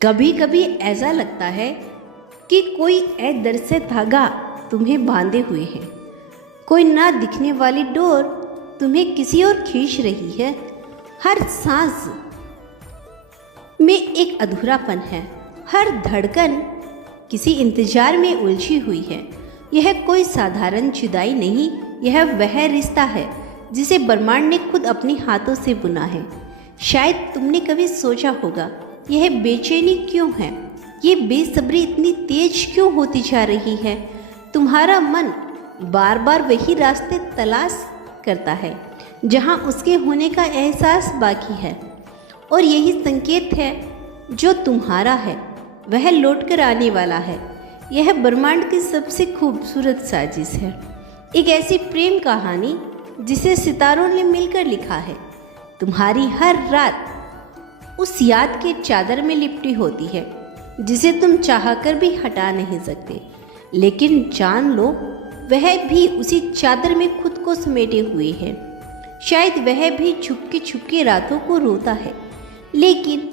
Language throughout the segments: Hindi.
कभी कभी ऐसा लगता है कि कोई अदृश्य धागा तुम्हें बांधे हुए है, कोई ना दिखने वाली डोर तुम्हें किसी और खींच रही है। हर सांस में एक अधूरापन है, हर धड़कन किसी इंतजार में उलझी हुई है। यह कोई साधारण जुदाई नहीं, यह वह रिश्ता है जिसे ब्रह्मांड ने खुद अपने हाथों से बुना है। शायद तुमने कभी सोचा होगा, यह बेचैनी क्यों है, ये बेसब्री इतनी तेज क्यों होती जा रही है। तुम्हारा मन बार बार वही रास्ते तलाश करता है जहां उसके होने का एहसास बाकी है, और यही संकेत है जो तुम्हारा है वह लौटकर आने वाला है। यह ब्रह्मांड की सबसे खूबसूरत साजिश है, एक ऐसी प्रेम कहानी जिसे सितारों ने मिलकर लिखा है। तुम्हारी हर रात उस याद के चादर में लिपटी होती है जिसे तुम चाहकर भी हटा नहीं सकते, लेकिन जान लो वह भी उसी चादर में खुद को समेटे हुए है। शायद वह भी छुपके छुपके रातों को रोता है, लेकिन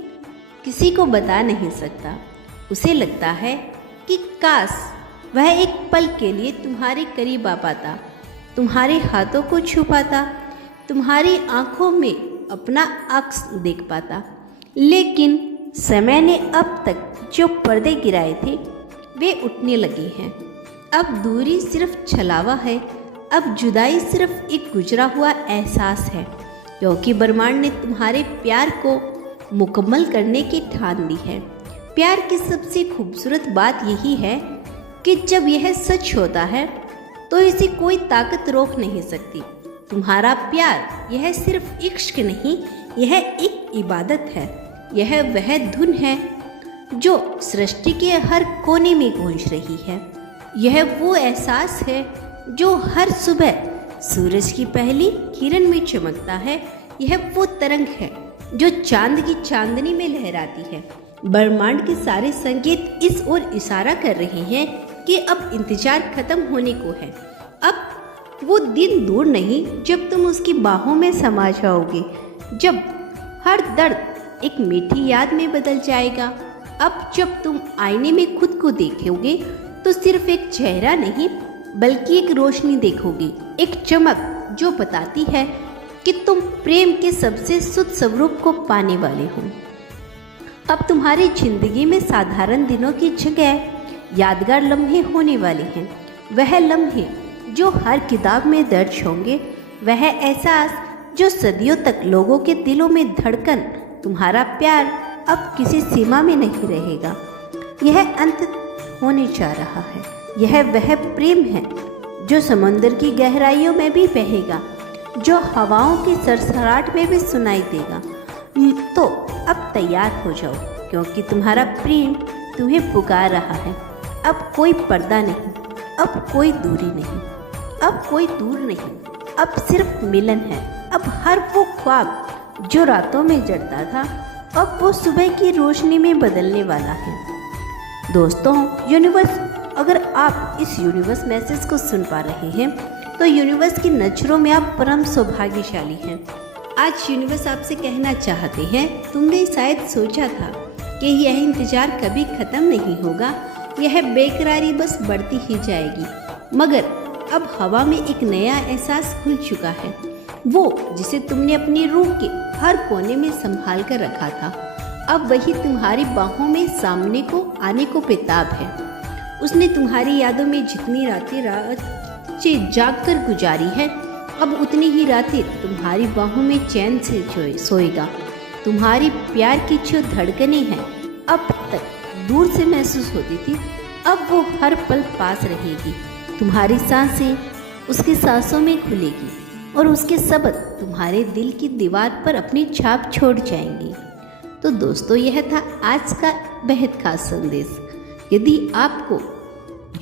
किसी को बता नहीं सकता। उसे लगता है कि काश वह एक पल के लिए तुम्हारे करीब आ पाता, तुम्हारे हाथों को छू पाता, तुम्हारी आंखों में अपना अक्स देख पाता। लेकिन समय ने अब तक जो पर्दे गिराए थे वे उठने लगे हैं। अब दूरी सिर्फ छलावा है, अब जुदाई सिर्फ एक गुजरा हुआ एहसास है, क्योंकि ब्रह्मांड ने तुम्हारे प्यार को मुकम्मल करने की ठान ली है। प्यार की सबसे खूबसूरत बात यही है कि जब यह सच होता है तो इसे कोई ताकत रोक नहीं सकती। तुम्हारा प्यार यह सिर्फ इश्क नहीं, यह एक इबादत है। यह वह धुन है जो सृष्टि के हर कोने में गूंज रही है। यह वो एहसास है जो हर सुबह सूरज की पहली किरण में चमकता है। यह वो तरंग है जो चांद की चांदनी में लहराती है। ब्रह्मांड के सारे संकेत इस ओर इशारा कर रहे हैं कि अब इंतजार खत्म होने को है। अब वो दिन दूर नहीं जब तुम उसकी बाहों में समा जाओगे, जब हर दर्द एक मीठी याद में बदल जाएगा। अब जब तुम आईने में खुद को देखोगे तो सिर्फ एक चेहरा नहीं बल्कि एक रोशनी देखोगे, एक चमक जो बताती है कि तुम प्रेम के सबसे शुद्ध स्वरूप को पाने वाले हो। अब तुम्हारी जिंदगी में साधारण दिनों की जगह यादगार लम्हे होने वाले हैं। वह लम्हे जो हर किताब में दर्ज होंगे, वह एहसास जो सदियों तक लोगों के दिलों में धड़कन। तुम्हारा प्यार अब किसी सीमा में नहीं रहेगा, यह अंत होने जा रहा है। यह वह प्रेम है जो समुद्र की गहराइयों में भी बहेगा, जो हवाओं की सरसराहट में भी सुनाई देगा। तो अब तैयार हो जाओ, क्योंकि तुम्हारा प्रेम तुम्हें पुकार रहा है। अब कोई पर्दा नहीं, अब कोई दूरी नहीं, अब कोई दूर नहीं, अब सिर्फ मिलन है। अब हर वो ख्वाब जो रातों में जड़ता था, अब वो सुबह की रोशनी में बदलने वाला है। दोस्तों, यूनिवर्स, अगर आप इस यूनिवर्स मैसेज को सुन पा रहे हैं तो यूनिवर्स की नज़रों में आप परम सौभाग्यशाली हैं। आज यूनिवर्स आपसे कहना चाहते हैं, तुमने शायद सोचा था कि यह इंतजार कभी ख़त्म नहीं होगा, यह बेकरारी बस बढ़ती ही जाएगी, मगर अब हवा में एक नया एहसास खुल चुका है, वो जिसे तुमने अपनी रूह के हर कोने में संभाल कर रखा था। अब वही तुम्हारी बाहों में सामने को आने को बेताब है। उसने तुम्हारी यादों में जितनी रातें जागकर गुजारी है, अब उतनी ही रातें तुम्हारी बाहों में चैन से सोएगा। तुम्हारी प्यार की जो धड़कनें हैं अब तक दूर से महसूस होती थी, अब वो हर पल पास रहेगी। तुम्हारी सांसें उसकी सांसों में खुलेगी और उसके शब्द तुम्हारे दिल की दीवार पर अपनी छाप छोड़ जाएंगी। तो दोस्तों, यह था आज का बेहद खास संदेश। यदि आपको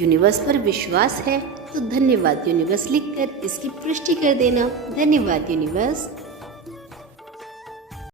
यूनिवर्स पर विश्वास है तो धन्यवाद यूनिवर्स लिखकर इसकी पुष्टि कर देना। धन्यवाद यूनिवर्स।